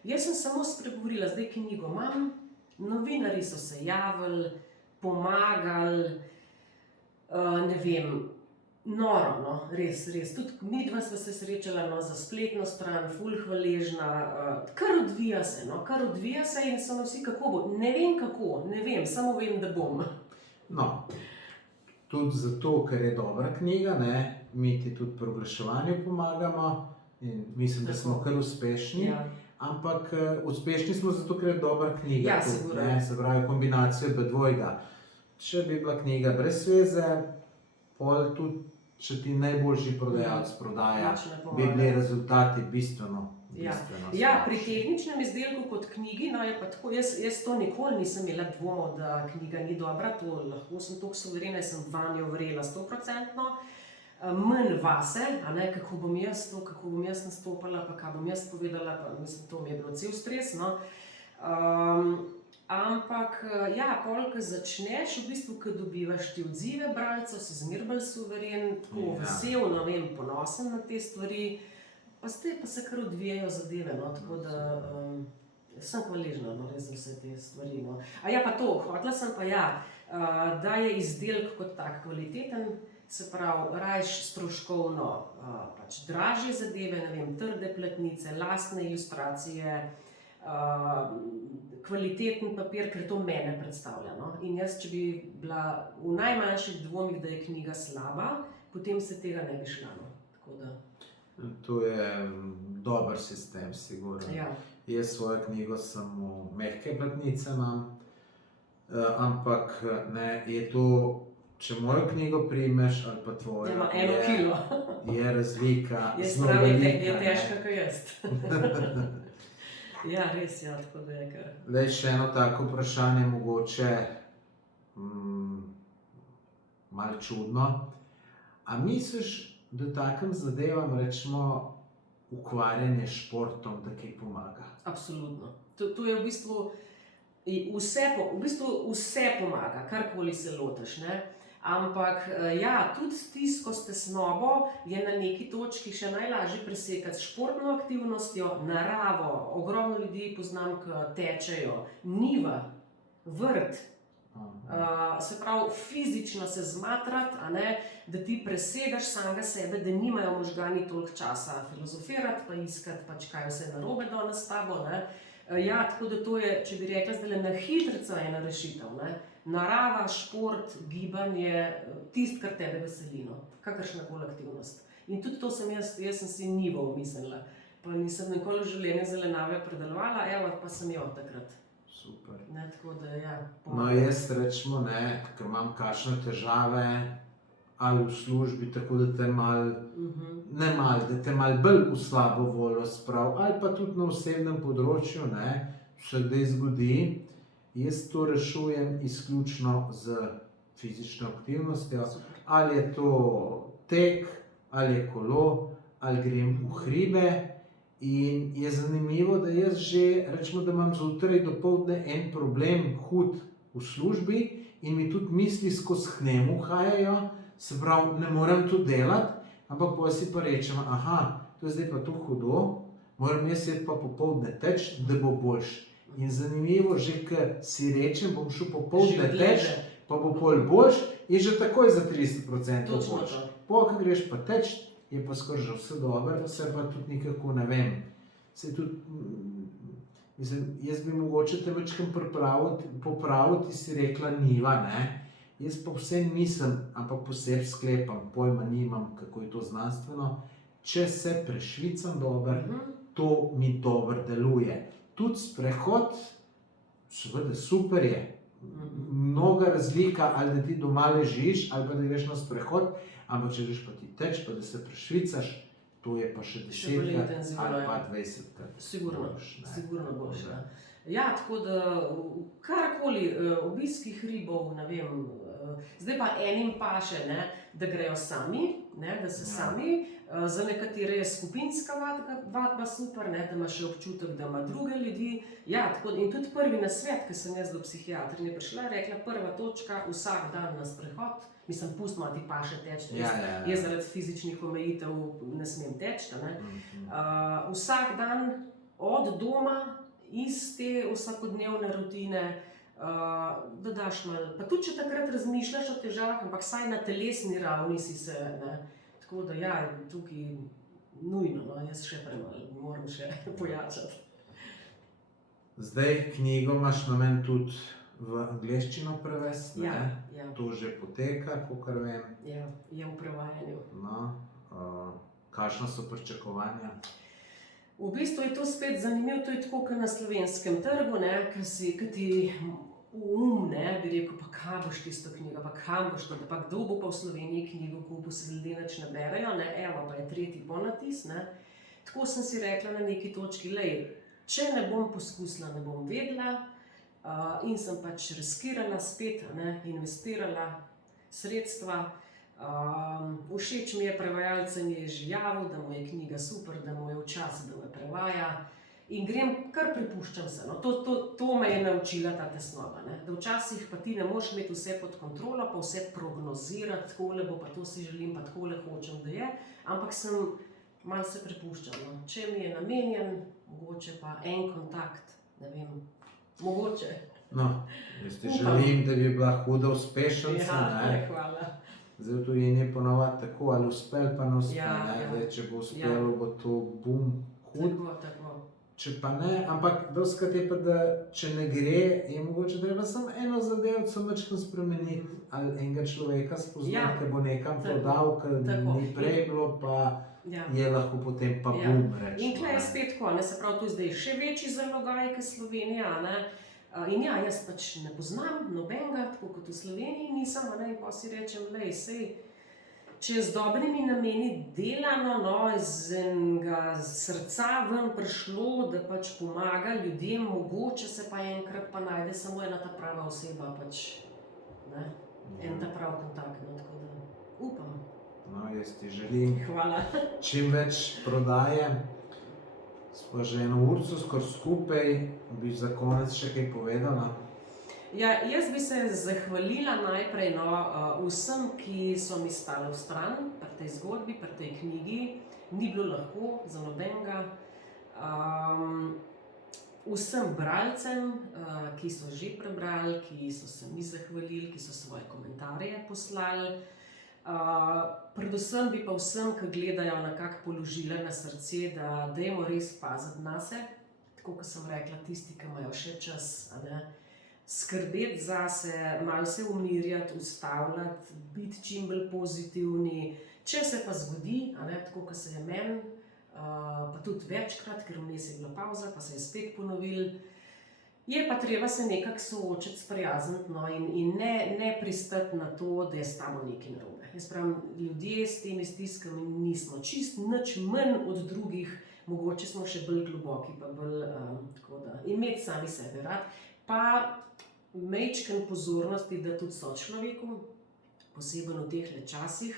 Jaz sem samo spregovorila, zdaj knjigo imam, novinarji so se javili, pomagali, ne vem, noro, no, res. Tudi midva sva se srečala, no, za spletno stran, ful hvaležna, kar odvija se in so vsi, kako bo, ne vem kako, ne vem, samo vem, da bom. No, tudi zato, ker je dobra knjiga, ne, mi ti tudi pri oglaševanju pomagamo in mislim, da smo kar uspešni. Ja. Ampak uspešni smo zato, ker je dobra knjiga. Ja, tudi, sigurno. ne, se pravi, kombinacija B2. Če bi bila knjiga brez veze, pol tudi, če ti najboljši prodajalec prodaja, Nič ne pomaga. bi bili rezultati bistveno Ja, slabši. pri tehničnem izdelku kot knjigi, no, je pa tako, jaz to nikoli nisem imela dvomov, da knjiga ni dobra, to lahko sem toliko suverena, sem vanjo verjela 100%. manj vase, kako bom jaz to, kako bom jaz nastopala, pa kaj bom jaz povedala, pa mislim, to mi je bilo cel stres, no. Ampak, ja, pol, ko začneš, v bistvu, ko dobivaš te odzive bralcev, si zmeraj bolj suveren, tako vesel, ne vem, ponosen na te stvari, pa se kar odvijajo zadeve, no, tako da sem hvaležna, no, res za vse te stvari, no. A ja, pa to, hotela sem pa, ja, da je izdelek kot tak kvaliteten, se pravi, rajš stroškovno, pač dražje zadeve, ne vem, trde platnice, lastne ilustracije, kvaliteten papir, ker to mene predstavlja, no. In jaz, če bi bila v najmanjših dvomih, da je knjiga slaba, potem se tega ne bi šla, no. Tako da. To je dober sistem, sigurno. Ja. Jaz svojo knjigo samo mehke platnice imam, ampak ne, je to, če mojo knjigo primeš ali pa tvojo, Ima 1 kilo. je razlika zelo velika. Je težka kot jaz. Ja, res, ja, tako da je kar. Zdaj še eno tako vprašanje, mogoče malo čudno. A misliš, da takim zadevam, rečemo, ukvarjanje s športom, da kaj pomaga? Absolutno. To je v bistvu vse pomaga, karkoli se lotiš, ne. Ampak, ja, tudi stisko s tesnobo je na neki točki še najlažje presekati s športno aktivnostjo, naravo. Ogromno ljudi poznam, ki tečejo, njiva, vrt. Se pravi, fizično se zmatrati, da ti presegaš samega sebe, da nimajo možgani toliko časa filozofirati, pa iskati, pač kaj vse narobe danes s tabo, ne. Ja, tako da to je, če bi rekla zdaj na hitrico, ena rešitev, ne. Narava, šport, gibanje, tisto, kar tebe veseli, no. Kakršnakoli aktivnost. In tudi to sem jaz sem si njivo umislila. Pa nisem nikoli v življenju zelenjave predelovala, evo, pa sem jo takrat. Super. Ne, tako da, ja. No, jaz rečemo, ne, ker imam kakšne težave ali v službi, tako da te da te malo bolj v slabo voljo sprav, ali pa tudi na osebnem področju, ne, se kdaj zgodi. Jaz to rešujem izključno z fizično aktivnostjo, ali je to tek, ali je kolo, ali grem v hribe. In je zanimivo, da jaz že, rečemo, da imam zjutraj dopoldne en problem hud v službi in mi tudi misli skozi hnem uhajajo, se pravi, ne morem to delati, ampak potem si pa rečem, to je zdaj pa to hudo, moram jaz iti pa popoldne teč, da bo boljše. In zanimivo, že ko si rečem, bom šel popoldne teč, pa bo pol boljš, je že takoj za 30% boljš. Ko greš pa teč, je pa skoraj že vse dobro, se pa tudi nikako ne vem. Se tudi, mislim, jaz bi mogoče te večkrat popraviti, si rekla njiva, ne. Jaz pa vse nisem, ampak posebej sklepam, pojma nimam, kako je to znanstveno. Če se prešvicam dobro, to mi dobro deluje. Tudi sprehod, seveda super je, mnoga razlika, ali da ti doma ležiš, ali pa da greš na sprehod, ampak če greš pa ti teč, pa da se prešvicaš, to je pa še 10krat ali pa 20krat. Sigurno boljše. Ja, tako da karkoli, obiski hribov, ne vem, zdaj pa enim paše, ne, da grejo sami, ne, da se sami, za nekatere je skupinska vadba super, ne, da ima še občutek, da ima druge ljudi. Ja, tako, in tudi prvi nasvet, ki sem jaz do psihiatrinje prišla, rekla, prva točka, vsak dan na sprehod, mislim, pustimo, ti paše teči, jaz zaradi fizičnih omejitev ne smem teči, ne. Vsak dan od doma, iz te vsakodnevne rutine, da daš malo, pa tudi če takrat razmišljaš o težavah, ampak saj na telesni ravni si se, ne. Tako da ja, tukaj nujno, no, jaz še premalo, moram še pojačati. Zdaj knjigo imaš namen tudi v angleščino prevesti, ne? Ja. To že poteka, kakor vem. Ja, je v prevajanju. No, kakšna so pričakovanja? V bistvu je to spet zanimivo, to je tako kot na slovenskem trgu, ne, ki ti ne, bi rekel, pa kaj boš tisto knjigo, pa kam boš to, pa kdo bo pa v Sloveniji knjigo kupil, se ljudje nič ne berejo, ne, evo, pa je tretji ponatis, ne. Tako sem si rekla na neki točki, če ne bom poskusila, ne bom vedela, in sem pač riskirala spet, ne, investirala sredstva. Všeč mi je, prevajalcem je že javil, da mu je knjiga super, da mu je v čas, da me prevaja. In grem, kar prepuščam se. No. To me je naučila ta tesnoba. Ne. Da včasih pa ti ne moreš imeti vse pod kontrolo, pa vse prognozirati, takole bo, pa to si želim, pa takole hočem, da je. Ampak malo se prepuščam. No. Če mi je namenjen, mogoče pa en kontakt, ne vem, mogoče. No, jaz ti želim, da bi bila huda uspešnica. Ja, hvala. Zdaj v tujini je ponovadi tako, ali uspel pa ne uspel. Ja. Zdaj, če bo uspelo, bo to bum, hud. Tako. Če pa ne, ampak dostikrat je pa, da če ne gre, je mogoče treba samo eno zadevco majčkeno spremeniti ali enega človeka spoznati, ki bo nekam prodal, ker ni prej bilo, pa je lahko potem pa bum reči. In tukaj je spet tako, se pravi, to je zdaj še večji zalogaj, kot Slovenija. In jaz pač ne poznam nobenega, tako kot v Sloveniji nisem, in pa si rečem, sej, če je z dobrimi nameni delano, iz enega srca ven prišlo, da pač pomaga ljudem, mogoče se pa enkrat pa najde samo ena ta prava oseba, pač, ne, en ta prav kontakt, tako da upam. No, jaz ti želim čim več prodaje. Sva že eno urco skoraj skupaj, bi za konec še kaj povedala? Ja, jaz bi se zahvalila najprej vsem, ki so mi stali v stran pri tej zgodbi, pri tej knjigi. Ni bilo lahko za nobenega. Vsem bralcem, ki so že prebrali, ki so se mi zahvalili, ki so svoje komentarje poslali. Predvsem bi pa vsem, ki gledajo, nekako položila na srce, da dajmo res paziti nase, tako kot sem rekla, tisti, ki imajo še čas, skrbeti zase, malo se umirjati, ustavljati, biti čim bolj pozitivni. Če se pa zgodi, tako kot se je meni, pa tudi večkrat, ker vmes je bila pavza, pa se je spet ponovil, je pa treba se nekako soočiti, sprijazniti in ne pristati na to, da je s tabo nekaj narobe. Jaz pravim, ljudje s temi stiskami nismo čist nič manj od drugih, mogoče smo še bolj globoki, pa bolj tako da imeti sami sebe rad, pa majčken pozornosti, da tudi sočloveku, posebej v teh časih,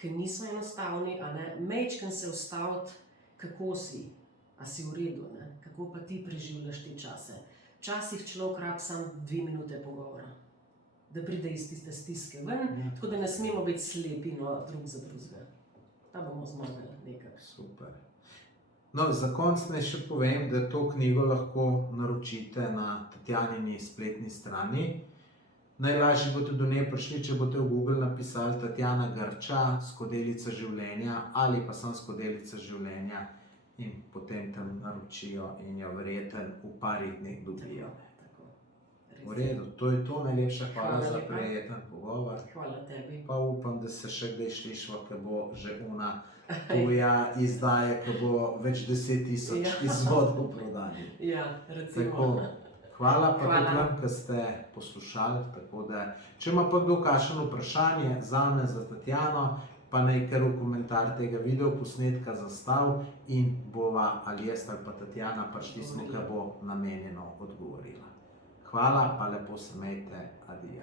ki niso enostavni, majčken se ustaviti, kako si, a si v redu, kako pa ti preživljaš te čase. Včasih človek rabi samo 2 minute pogovora, da pride iz tiste stiske ven, tako da ne smemo biti slepi drug za drugega. Ta bomo zmagali nekako. Super. No, za konec naj še povem, da to knjigo lahko naročite na Tatjanini spletni strani. Najlažje boste do nje prišli, če boste v Google napisali Tatjana Grča, Skodelica življenja ali pa samo Skodelica življenja in potem tam naročijo in jo verjetno v parih dneh dobijo. V redu, to je to. Najlepša hvala za prijeten pogovor. Hvala tebi. Pa upam, da se še kdaj slišva, ko bo že ona tuja izdaja, ko bo več 10.000 izvodov prodani. Ja, recimo. Hvala pa tudi vam, ki ste poslušali. Če ima pa kdo kakšno vprašanje zame, za Tatjano, pa naj kar v komentar tega videoposnetka zastavi in bova ali jaz ali pa Tatjana pač tisto, ki bo namenjeno odgovorila. Hvala, pa lepo se imejte, adijo.